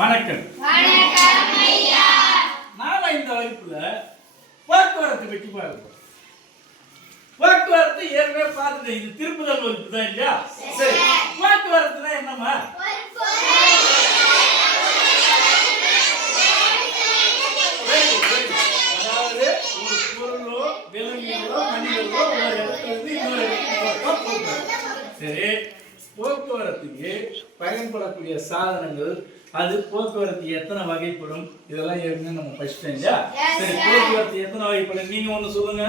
வணக்கம். நாம இந்த வகுப்புல போக்குவரத்து பற்றி பார்க்கிறோம். போக்குவரத்து ஏற்கனவே பார்த்துட்டேன். இது திருப்புதல் வகுப்பு தான் இல்லையா? சரி, போக்குவரத்துனா என்னமா? அதாவது ஒரு பொருளோ விலங்குகளோ மனிதர்களோ ஒரு இடத்துல இருந்து இன்னொரு இடத்துக்கு போக்குவரத்து. சரி, போக்குவரத்துக்கு பயன்படக்கூடிய சாதனங்கள், அது போக்குவரத்து எத்தனை வகைப்படும், இதெல்லாம் ஏற்கனவே நம்ம படிச்சிட்டோம் இல்லையா? சரி, போக்குவரத்து எத்தனை வகைப்படும்? நீங்க ஒண்ணு சொல்லுங்க.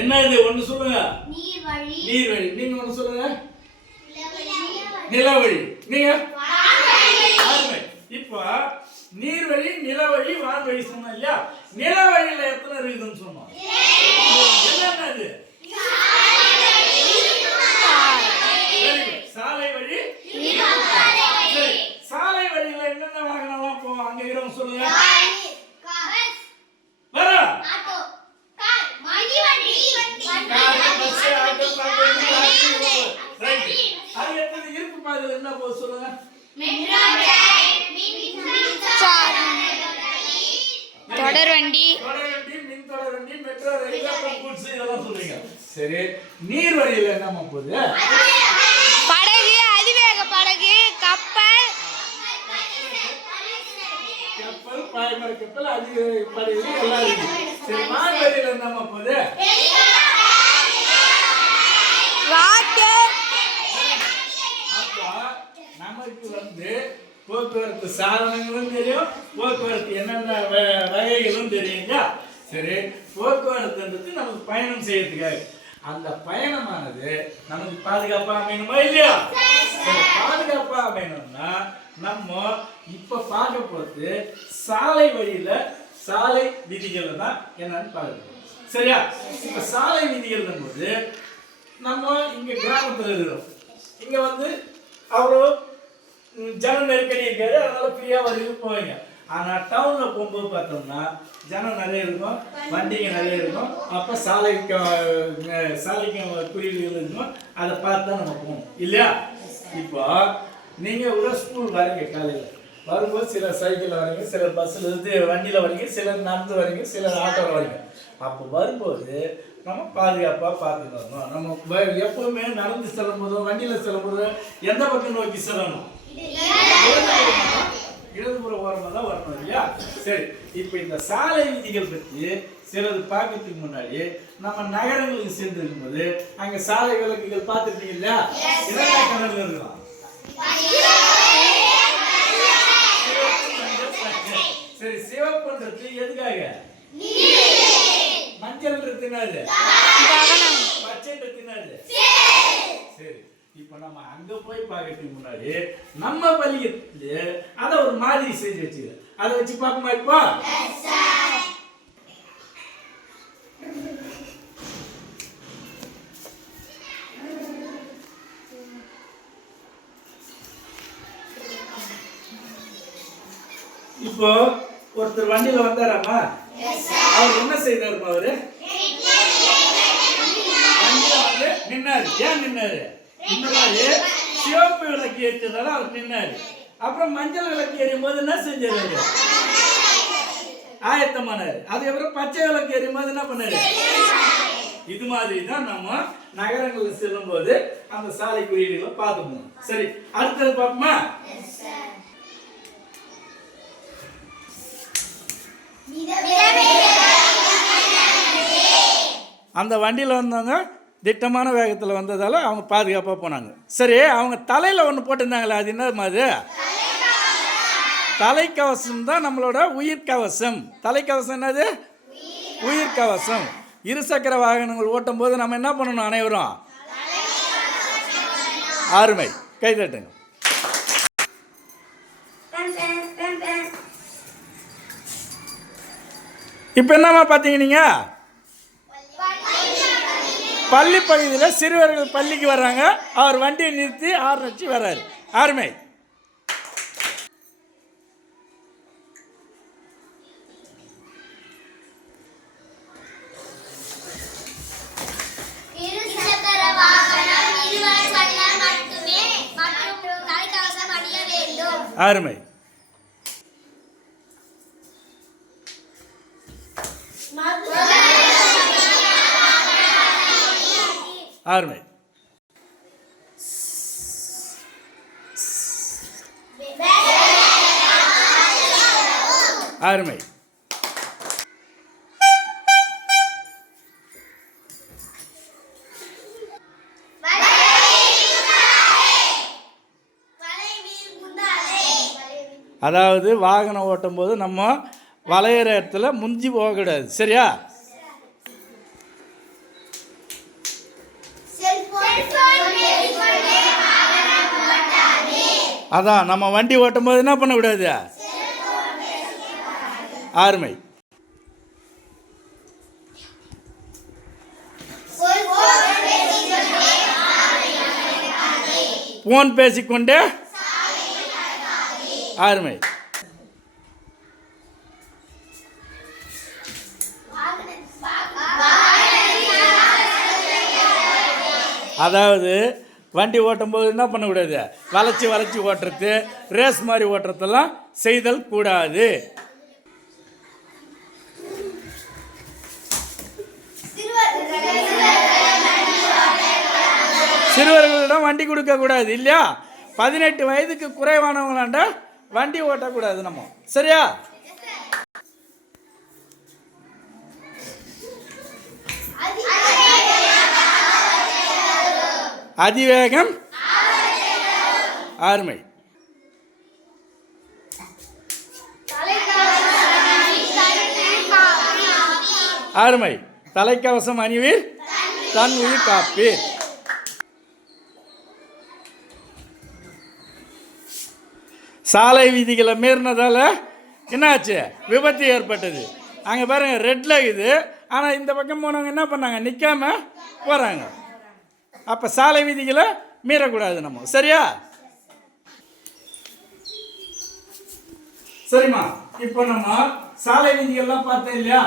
என்ன இது? ஒண்ணு சொல்லுங்க. நீர்வழி. நீங்க ஒண்ணு சொல்லுங்க. நிலவழி. நீங்க வான்வழி. இப்போ நீர்வழி, நிலவழி, வான்வழி சொன்னோம் இல்லையா? நிலவழியில எத்தனை இருக்குதுன்னு சொன்னோம். என்னன்னா அது? சாலை வழி. சாலை வழியில என்னென்ன வாகனம்லாம் போவோம்? அங்க இருக்கிறவங்க சொல்லுங்க. என்ன போகுது சொல்லுங்க. தொடர்வண்டி, மின் தொடர்வண்டி, மெட்ரோ ரயில், கூட்ஸ், இதெல்லாம் சொல்றீங்க. சரி, நீர் வழியில என்னமா போகுது? படகு, அதிவேக படகு, கப்பல், பாய்மர கப்பல், அதிவேக படகு எல்லாம் இருக்கு. சரி, வான் வழியில என்னமா போகுது? நமக்கு போக்குவரத்து சாதனங்களும் தெரியும், போக்குவரத்து என்னென்ன வகைகளும் தெரியுங்க. சரி, போக்குவரத்துன்றது நமக்கு பயணம் செய்யறதுக்காக. அந்த பயணமானது நமக்கு பாதுகாப்பா அமையணுமா இல்லையா? பாதுகாப்பா அமையணும்னா நம்ம இப்ப பார்க்க போறது சாலை வழியில சாலை விதிகள் தான் என்னன்னு பார்க்கணும். சரியா? இப்ப சாலை விதிகள் போது நம்ம இங்க கிராமத்துல இருக்கிறோம். இங்க அவ்வளோ ஜன நெருக்கடி இருக்காது, அதனால ஃப்ரீயா வரைக்கும் போவீங்க. ஆனா டவுன்ல போகும்போது பார்த்தோம்னா ஜனம் நிறைய இருக்கும், வண்டிங்க நிறைய இருக்கும். அப்ப சாலைக்கு குறியீடுகள் இருக்கும், அதை பார்த்து தான் நம்ம போகணும் இல்லையா? இப்போ நீங்க ஒரு ஸ்கூல் வரீங்க, காலையில வரும்போது சிலர் சைக்கிள் வரீங்க, சிலர் பஸ்ல இருந்து வண்டியில வரீங்க, சிலர் நடந்து வரீங்க, சிலர் ஆட்டோவில் வரீங்க. அப்போ வரும்போது நம்ம பாதுகாப்பா பார்த்துட்டு வரணும். நம்ம எப்பவுமே நடந்து செல்லும் போதும் வண்டியில செல்லும் போதும் எந்த பக்கம் நோக்கி செல்லணும்? இடதுபுற ஓரமா தான் வரணும் இல்லையா? சரி, இப்ப இந்த சாலை விதிகள் பற்றி சிலது பார்க்கறதுக்கு முன்னாடி நம்ம நகரங்களுக்கு சென்றிருக்கும் போது அங்க சாலை விளக்குகள் பார்த்துருக்கீங்க இல்லையா? இரண்டாம் கலர்ல இருக்கலாம். சரி, சிவப்புன்றது எதுக்காக? மஞ்சள் என்னது? பச்சை என்னது? சரி, இப்ப நம்ம அங்க போய் பார்க்கறதுக்கு முன்னாடி நம்ம பள்ளியில அத ஒரு மாதிரி செஞ்சு வச்சுக்க, அதை வச்சு பார்ப்போமா? இப்போ இப்போ ஒருத்தர் வண்டியில வந்தாராமா, அவர் என்ன செய்தாருமா? அவரு வண்டியில நின்னாரு. ஏன் நின்னாரு? இந்த மாதிரி சிவப்பு விளக்கு ஏற்றதால அவர் நின்னாரு. அப்புறம் மஞ்சள் விளக்கு எரியும் போது என்ன செஞ்சாரு? ஆயத்தமானாரு. அதுக்கப்புறம் பச்சை விளக்கு எரியும் போது என்ன பண்ணாரு? இது மாதிரி தான் நம்ம நகரங்களுக்கு செல்லும் போது அந்த சாலை குறியீடுகளை பார்த்துக்கணும். சரி, அடுத்தது பார்ப்போமா? அந்த வண்டியில் வந்தவங்க திட்டமான வேகத்தில் வந்ததால் அவங்க பாதுகாப்பாக போனாங்க. சரி, அவங்க தலையில் ஒன்று போட்டிருந்தாங்களே, அது என்ன மாதிரி? தலைக்கவசம் தான் நம்மளோட உயிர்கவசம். தலைக்கவசம் என்னது? உயிர்கவசம். இருசக்கர வாகனங்கள் ஓட்டும் போது நம்ம என்ன பண்ணணும்? அனைவரும் அருமை, கை தட்டுங்க. இப்போ என்னம்மா பார்த்தீங்க நீங்கள்? பள்ளி பகுதியில் சிறுவர்கள் பள்ளிக்கு வர்றாங்க. அவர் வண்டியை நிறுத்தி ஆறு வச்சு வர்றாரு. அருமை. இருசக்கர வாகனம் இருவர் செல்ல மட்டுமே மற்றும் தலைக்கவசம் அணிய வேண்டும். அருமை. அருமை. அருமை. அதாவது வாகனம் ஓட்டும் போது நம்ம வளையிற இடத்துல முந்தி போகக்கூடாது. சரியா? அதான் நம்ம வண்டி ஓட்டும் போது என்ன பண்ணக்கூடாது? அருமை. போன் பேசிக்கொண்டே. அருமை. அதாவது வண்டி ஓட்டும் போது என்ன பண்ணக்கூடாது? வளைச்சி வளைச்சி ஓட்டுறது, ரேஸ் மாதிரி ஓட்டுறதெல்லாம் செய்தல் கூடாது. சிறுவர்களிடம் வண்டி கொடுக்க கூடாது இல்லையா? 18 வயதுக்கு குறைவானவங்களாண்ட வண்டி ஓட்டக்கூடாது நம்ம. சரியா? அதிவேகம். அருமை. அருமை. தலைக்கவசம் அணிவீர், தன் உயிர் காப்பீர். சாலை விதிகளை மீறினதால என்னாச்சு? விபத்து ஏற்பட்டது. அங்கே பாருங்க, ரெட்ல இது. ஆனால் இந்த பக்கம் போனவங்க என்ன பண்ணாங்க? நிற்காம போகிறாங்க. அப்போ சாலை விதிகளை மீறக்கூடாது நம்ம. சரியா? சரிம்மா, இப்போ நம்ம சாலை விதிகள்லாம் பார்த்தோம் இல்லையா?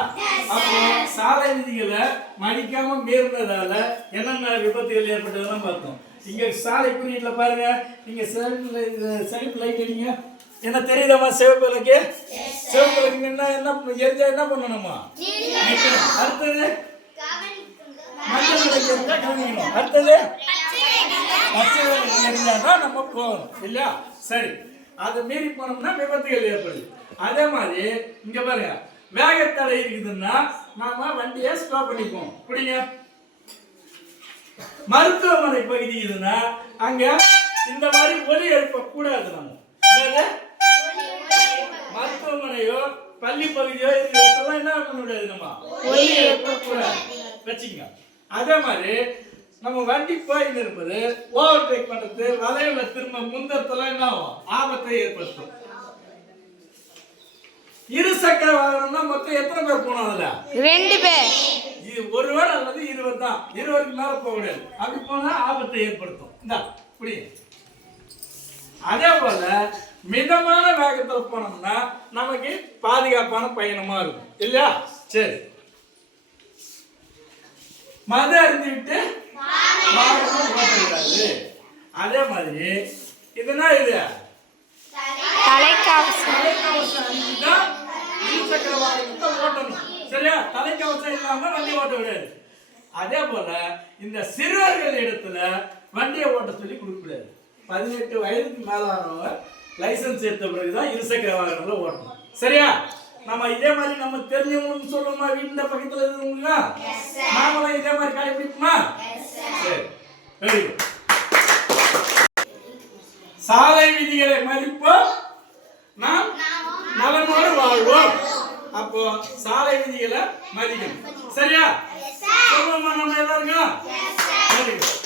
அப்போ சாலை விதிகளை மதிக்காம மீறினதால என்னென்ன விபத்துகள் ஏற்பட்டதெல்லாம் பார்த்தோம். இங்கே சாலை குறியீட்டில் பாருங்க, நீங்கள் சிவப்பு லைட் அடிங்க. என்ன தெரியுதாம்மா? சிவப்பு விளக்கு. சிவப்பு விளக்கு என்ன எரிஞ்சா என்ன பண்ணணுமா? அடுத்தது மஞ்சள் விளக்கு இருந்தால் கவனிக்கணும். அடுத்தது பச்சை விளக்கு எரிஞ்சாதான் நம்ம போகணும் இல்லையா? சரி, அதை மீறி போனோம்னா விபத்துகள் ஏற்படுது. அதே மாதிரி இங்க பாருங்க, வேகத்தடை இருக்குதுன்னா நாம வண்டியை ஸ்டாப் பண்ணிப்போம். புரியுங்க? மருத்துவமனை பகுதி இதுன்னா அங்க இந்த மாதிரி ஒலி எழுப்ப கூடாது. நம்ம மருத்துவமனையோ பள்ளி பகுதியோ இதெல்லாம் என்ன பண்ண முடியாது? நம்ம ஒலி எழுப்ப கூடாது வச்சுக்கோங்க. அதே மாதிரி நம்ம வண்டி போயின்னு இருப்பது ஓவர்டேக் பண்றது, வளைவுல திரும்ப முந்தத்தெல்லாம் என்ன ஆகும்? ஆபத்தை ஏற்படுத்தும். இருசக்கர வாகனம்னா மொத்தம் எத்தனை பேர் போனோம்? அதுல 2 பேர். இது ஒருவர் அல்லது 20 தான். 20க்கு மேல போக கூடாது. அப்படி போனா ஆபத்தை ஏற்படுத்தும். இந்த புரிய. அதே போல மிதமான வேகத்துல போனோம்னா நமக்கு பாதுகாப்பான பயணமா இருக்கும் இல்லையா? சரி, மது அருந்திவிட்டு ஓட்டக்கூடாது. அதே மாதிரி இதுனா இது தலைக்கவசம் அணிந்துதான் இருசக்கர வாகனத்தை ஓட்டணும். சரியா? தலைக்கவசம் இல்லாம வண்டி ஓட்ட விடாது. அதே போல இந்த சிறுவர்கள் இடத்துல வண்டியை ஓட்ட சொல்லி கொடுக்கக்கூடாது. 18 வயதுக்கு மேலானவங்க லைசன்ஸ் எடுத்த பிறகுதான் இருசக்கர வாகனங்களை ஓட்டணும். சரியா? நம்ம இதே மாதிரி நம்ம தெரிஞ்சவங்களுக்கு சொல்லுமா? வீட்டில் பக்கத்தில் இருக்கிறவங்களா நாமளும் இதே மாதிரி கடைபிடிக்குமா? சரி, வெரி குட். சாலை விதிகளை மதிப்போம், நாம் நலமோடு வாழ்வோம். அப்போ சாலை விதிகளை மதிக்கணும். சரியா? சொல்லுமா நம்ம எல்லாருக்கும்? Very good.